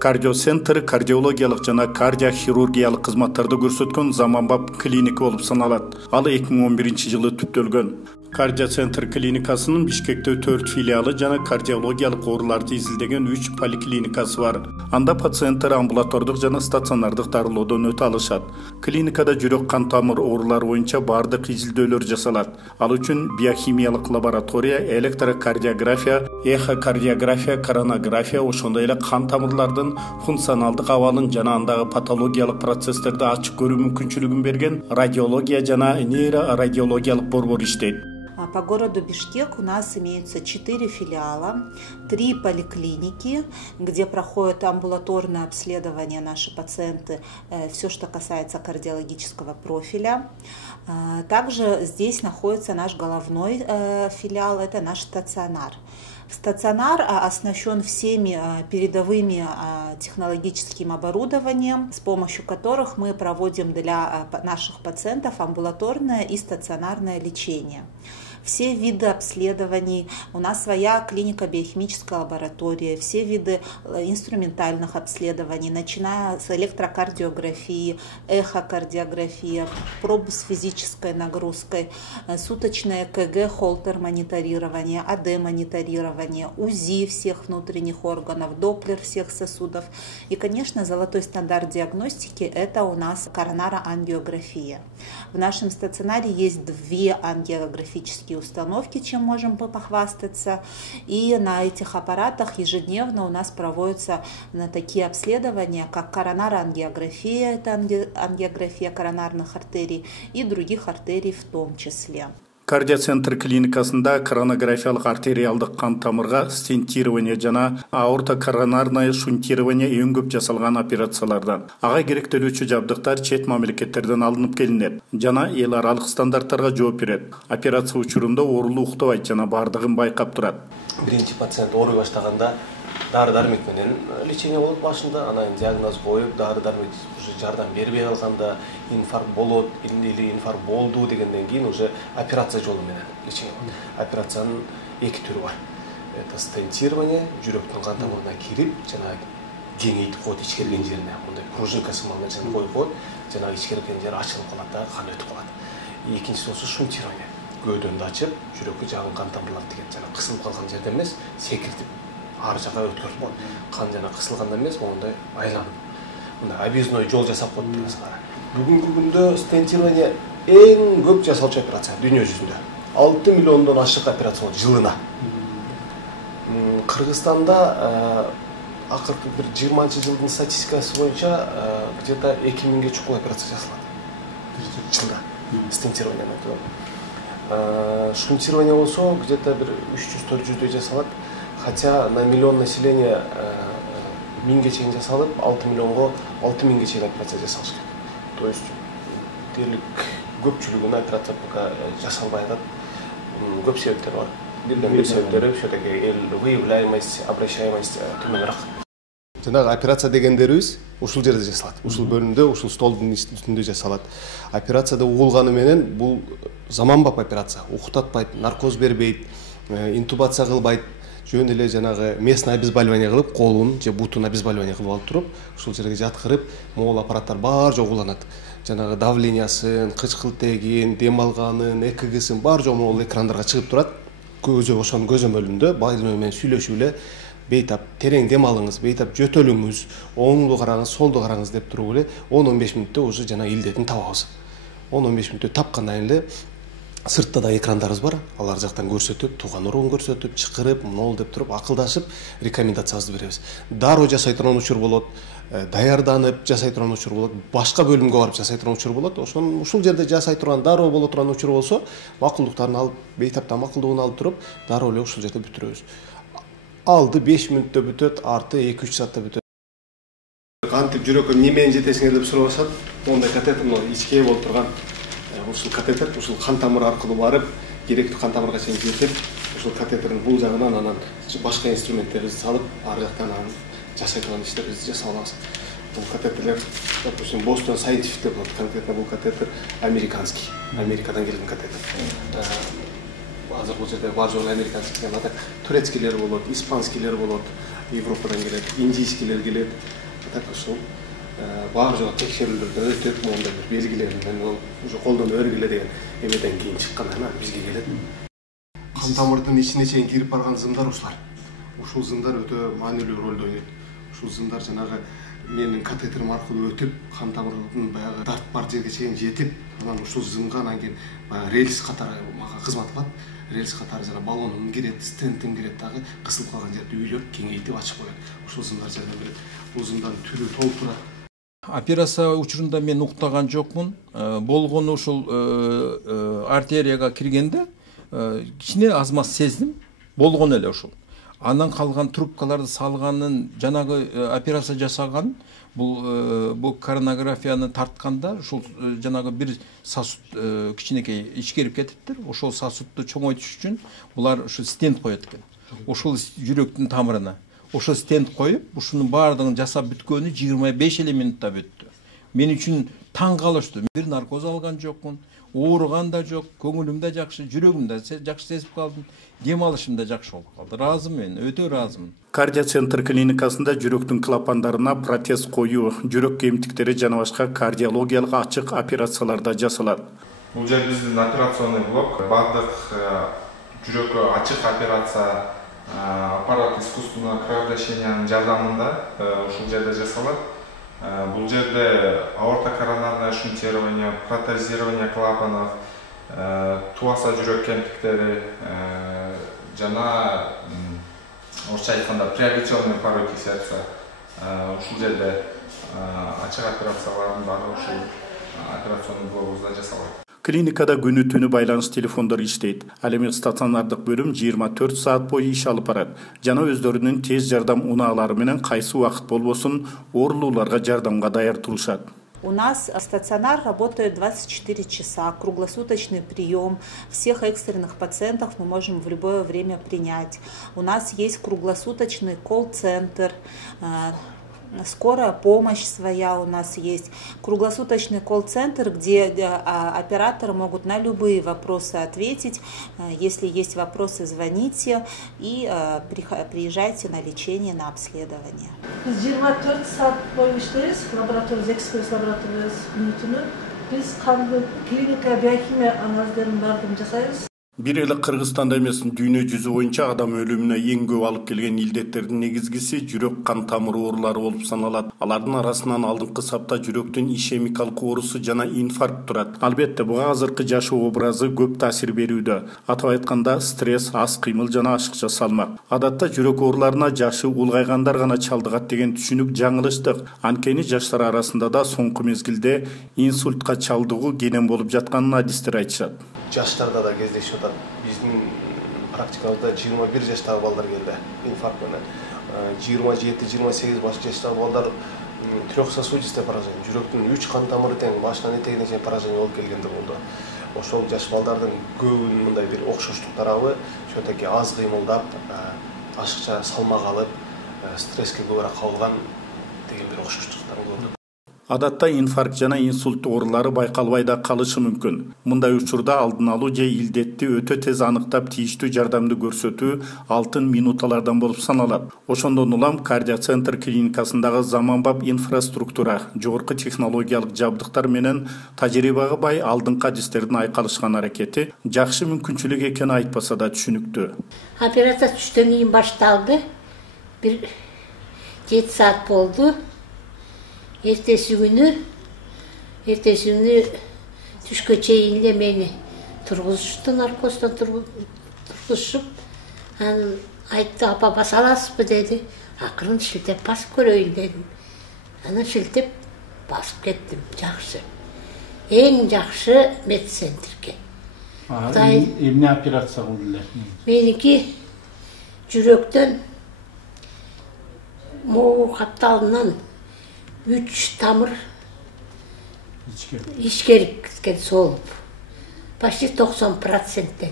Кардиоцентр кардиологиялык жана кардиохирургиялык кызматтарды көрсөткөн заманбап клиника болуп саналат. Ал 2011-жылы түптөлгөн. Кардиоцентр клиникасынын Бишкекте 4 филиалы жана кардиологиялык ооруларды изилдеген 3 поликлиникасы бар. Анда пациенттер амбулатордук жана стационардык дарылоодон өтө алышат. Клиникада жүрөк кан тамыр оорулары боюнча бардык изилдөөлөр жасалат. Ал үчүн биохимиялык лаборатория, электрокардиография, эхокардиография, коронография, ошондой эле кан тамырлардын функционалдык абалын жана андагы патологиялык процесстерди ачык көрүү мүмкүнчүлүгүн берген радиология жана нейрорадиологиялык борбор иштейт. По городу Бишкек у нас имеются 4 филиала, 3 поликлиники, где проходят амбулаторное обследование наши пациенты, все, что касается кардиологического профиля. Также здесь находится наш головной филиал, это наш стационар. Стационар оснащен всеми передовыми технологическим оборудованием, с помощью которых мы проводим для наших пациентов амбулаторное и стационарное лечение. Все виды обследований, у нас своя клиника биохимическая лаборатория, все виды инструментальных обследований, начиная с электрокардиографии, эхокардиографии, проб с физической нагрузкой, суточное КГ, холтер мониторирование, АД мониторирование, УЗИ всех внутренних органов, доплер всех сосудов. И, конечно, золотой стандарт диагностики – это у нас коронарангиография. В нашем стационаре есть 2 ангиографические установки, чем можем похвастаться. И на этих аппаратах ежедневно у нас проводятся такие обследования, как коронарангиография, это ангиография коронарных артерий и других артерий в том числе. Кардиоцентр клиникасында коронографиялык артериалдык кан тамырга стентирование жана аортокоронарное шунтирование эң көп жасалган операциялардан. Ага керектелүүчү жабдыктар чет мамлекеттерден алынып келинет жана эл аралык стандарттарга жооп берет. Операция учурунда оорулуу уктабайт жана бардыгын байкап турат. Биринчи пациент ооруй баштаганда дары-дармек менен лечение болот башында, анан диагноз коюп, дары-дармек уже жардам бербей калганда инфаркт болот или инфаркт болду дегенден кийин уже операция жолу менен лечение болот. Операциянын 2 түрү бар. Это стентирование, жүрөктүн кан тамырына кирип, жана кеңейтип коет ичкерген жерине. Мындай пружинка сымал нерсени коюп коет, жана ичкерген жери ачылып калат да, кан өтүп калат. Экинчиси болсо шунтирование. Көөдөндү ачып, жүрөккө жагын кан тамырлар тигет, жана кысылып калган жерден эмес, секиртип ар жака өткөрүп коет. Кан жана кысылганда эмес, мондай айланып. Мына объездной жол жасап коет деген сыңар. Бүгүнкү күндө стентирование эң көп жасалчу операция дүйнө жүзүндө. 6 миллиондон ашык операция болот жылына. Кыргызстанда акыркы бир 20-жылдын статистикасы боюнча где-то 2000ге чукул операция жасалат. Жылда стентирование менен. Шунтирование болсо где-то бир 300-400 жасалат. Хотя на миллион населения 1000ге чейин жасалып, 6 миллионго 6000ге чейин операция жасалыш керек. То есть дерлик көпчүлүгүнө операция пока жасалбай атат. Көп себептер бар. Бир себептери все-таки выявляемость, обращаемость төмөнүрөөк. Жанагы операция дегендерибиз ушул жерде жасалат. Ушул бөлүмдө, ушул столдун үстүндө жасалат. Операцияда угулганы менен бул заманбап операция. Уктатпайт, наркоз бербейт, интубация кылбайт. Жөн эле жанагы местное обезболивание кылып, колун же бутун обезболивание кылып алып туруп, ушул жерге жаткырып, могул аппараттар бар жогу уланат. Жанагы давлениясын, кычкылтегин, дем алганын, ЭКГсын бар жогу могул экрандарга чыгып турат. Ошонун көзөмөлүндө байлоо менен сүйлөшүп эле бейтап терең дем алыңыз, бейтап жөтөлүңүз, оңду караңыз, солду караңыз деп туруп эле 10-15 мүнөттө уже жана илдетин табабыз. 10-15 мүнөттө тапкандан эле сыртта да экрандарыбыз бар, алар жактан көрсөтөт, тууган уругун көрсөтөт, чакырып, могул деп туруп, акылдашып, рекомендациябызды беребиз. Дароо жасай турган учур болот, даярданып жасай турган учур болот, башка бөлүмгө барып жасай турган учур болот. Ушул жерде жасай турган, дароо боло турган учур болсо, макулдуктарын алып, бейтаптан макулдугун алып туруп, дароо эле ушул жерде бүтүрөбүз. Алды 5 мүнөттө бүтөт, арты 2-3 саатта бүтөт. Кантип жүрөккө немени жетесиңер деп сурашат, ондай катетер ичке болуп турган ушул катетер, ушул кан тамыр аркылуу барып, керектүү кан тамырга чейин жетип, ушул катетердин бул жагынан анан башка инструменттерди салып, ар жактан анан жасай турган иштерибизди жасап алабыз. Бул катетерлер, допустим, Boston Scientific болот, конкретно бул катетер американский, Америкадан келген катетер. азыр бул жерде бар жолу американский деген ата турецкийлер болот, испанскийлер болот, Европадан келет, индийскийлер келет. Так ушул бар жолу текшерүүлөрдөн өтүп, мондай бир белгилеринен уже колдон өргүлө деген эмеден кийин чыккан ана бизге келет. Кан тамырдын ичине чейин кирип барган зымдар ушулар. Ушул зымдар өтө маанилүү ролду ойнойт. Ушул зымдар жанагы менин катетерим аркылуу өтүп, кан тамырдын баягы дарт бар жерге чейин жетип, анан ушул зымга анан кийин рельс катары мага кызмат кылат. Рельс катары жана баллонум кирет, стентим кирет дагы, кысылып калган жерди үйлөп, кеңейтип ачып коет. Ушул зымдар жардам берет. Бул зымдын түрү толтура. Операция учурунда мен уктаган жокмун. Болгону ушул артерияга киргенде кичине азмат сездим. Болгон эле ушул. Андан калган трубкаларды салганын, жанагы операция жасаган, бул коронографияны тартканда ушул жанагы бир сосуд кичинекей ичкерип кетиптир. Ошол сосудду чоңойтуш үчүн булар ушу стент коет экен. Ошол жүрөктүн тамырына. Ошо стент коюп, ушунун баардыгын жасап бүткөнү 25 минутта бүттү. Мен үчүн таң калыштуу. Бир наркоз алган жокмун, ооруган да жок, көңүлүм да жакшы, жүрөгүм да жакшы сезип калдым, дем алышым да жакшы болуп калды. Ыраазымын, өтө ыраазымын. Кардиоцентр клиникасында жүрөктүн клапандарына протез коюу, жүрөк кемтиктери жана башка кардиологиялык ачык операциялар да жасалат. Бул жер биздин операционный блок, бардык жүрөккө ачык операция аппарат искусственного кровообращениянын жардамында ушул жерде жасалат. Бул жерде аортокоронарное шунтирование, протезирование клапанов, туаса жүрөк кемтиктери жана орусча айтканда приобретенный пороки сердца ушул жерде ачык операциялардын баары ушул операционный блогубузда жасалат. Клиникада күнү түнү байланыш телефондор иштейт. Ал эми стационардык бөлүм 24 саат бою иш алып барат. Жана өздөрүнүн тез жардам унаалары менен кайсы убакыт болбосун оорулууларга жардамга даяр турушат. У нас стационар работает 24 часа, круглосуточный прием. Всех экстренных пациентов мы можем в любое время принять. У нас есть круглосуточный колл-центр, скорая помощь своя у нас есть, круглосуточный колл-центр, где операторы могут на любые вопросы ответить. Если есть вопросы, звоните и приезжайте на лечение, на обследование. 24 saat boyu işleriz, laboratuvarız, ekspres laboratuvarız günütünü. Biz kanlı klinika biyokimya analizlerini bardım жасайбыз. Бир эле Кыргызстанда эмес, дүйнө жүзү боюнча адам өлүмүнө эң көп алып келген илдеттердин негизгиси жүрөк кан тамыр оорулары болуп саналат. Алардын арасынан алдыңкы сапта жүрөктүн ишемикалык оорусу жана инфаркт турат. Албетте, буга азыркы жашоо образы көп таасир берүүдө. Атап айтканда, стресс, аз кыймыл жана ашыкча салмак. Адатта жүрөк ооруларына жашы улгайгандар гана чалдыгат деген түшүнүк жаңылыштык. Анткени жаштар арасында да соңку мезгилде инсультка чалдыгуу кенен болуп жатканын адистер айтышат. Жаштарда да кездешип атат. Биздин практикабызда 21 жаштагы балдар келди инфаркт менен. 27-28 баш жаштагы балдар трехсосудистое поражение, жүрөктүн 3 кан тамыры тең башынан этегине чейин поражение болуп келгендер болду. Ошол жаш балдардын көбүнүн мындай бир окшоштуктары шотеки аз кыймылдап, ашыкча салмак алып, стресске көбүрөөк кабылган деген бир окшоштуктар болду. Адатта инфаркт жана инсульт оорулары байкалбай да калышы мүмкүн. Мындай учурда алдын алуу же илдетти өтө тез аныктап тийиштүү жардамды көрсөтүү алтын минуталардан болуп саналат. Ошондон улам кардиоцентр клиникасындагы заманбап инфраструктура, жогорку технологиялык жабдыктар менен тажрыйбага бай алдыңкы адистердин айкалышкан аракети жакшы мүмкүнчүлүк экени айтпаса да түшүнүктүү. Операция түштөн кийин башталды. Бир 7 саат болду. Эртеси күнү түшкө чейин эле мени тургузушту, наркоздон тургузушуп, анан айтты, апа баса аласызбы деди. Акырын шилтеп басып көрөйүн дедим. Анан шилтеп басып кеттим. Жакшы. Эң жакшы медцентрге. Эмне операция кылдылар? Меники жүрөктөн могу капталынан 3 тамыр ишкерип кеткен солуп. Почти 90%.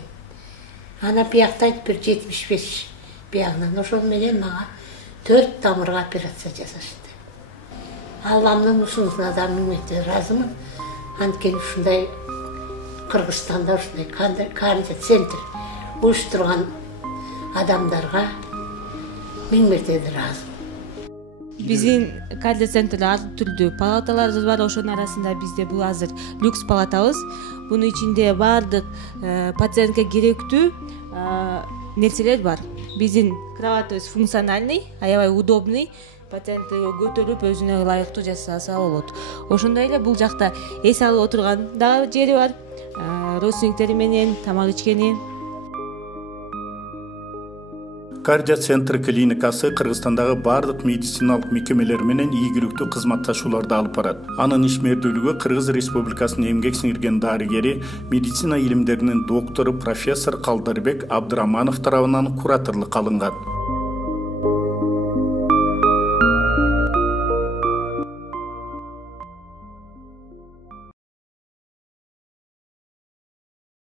Ана биякта бир 75 биягынан. Ошол менен мага 4 тамырга операция жасашты. Алламдын ушунусуна да миңнете ыраазымын. Анткени ушундай Кыргызстанда ушундай кардиоцентр уюштурган адамдарга 1000 мертеде ыраазымын. Биздин кардиоцентрде ар түрдүү палаталарыбыз бар. Ошонун арасында бизде бул азыр люкс палатабыз. Бунун ичинде баардык пациентке керектүү нерселер бар. Биздин кроватыбыз функциональный, аябай удобный. Пациент көтөрүп өзүнө ылайыктуу жасаса болот. Ошондой эле бул жакта эс алып отурган дагы жери бар. Родственниктери менен тамак ичкени. Кардиоцентр клиникасы Кыргызстандагы бардык медициналык мекемелер менен ийгиликтүү кызматташууларды алып барат. Анын ишмердүүлүгү Кыргыз Республикасынын эмгек сиңирген дарыгери, медицина илимдеринин доктору профессор Калдарбек Абдыраманов тарабынан кураторлук алынган.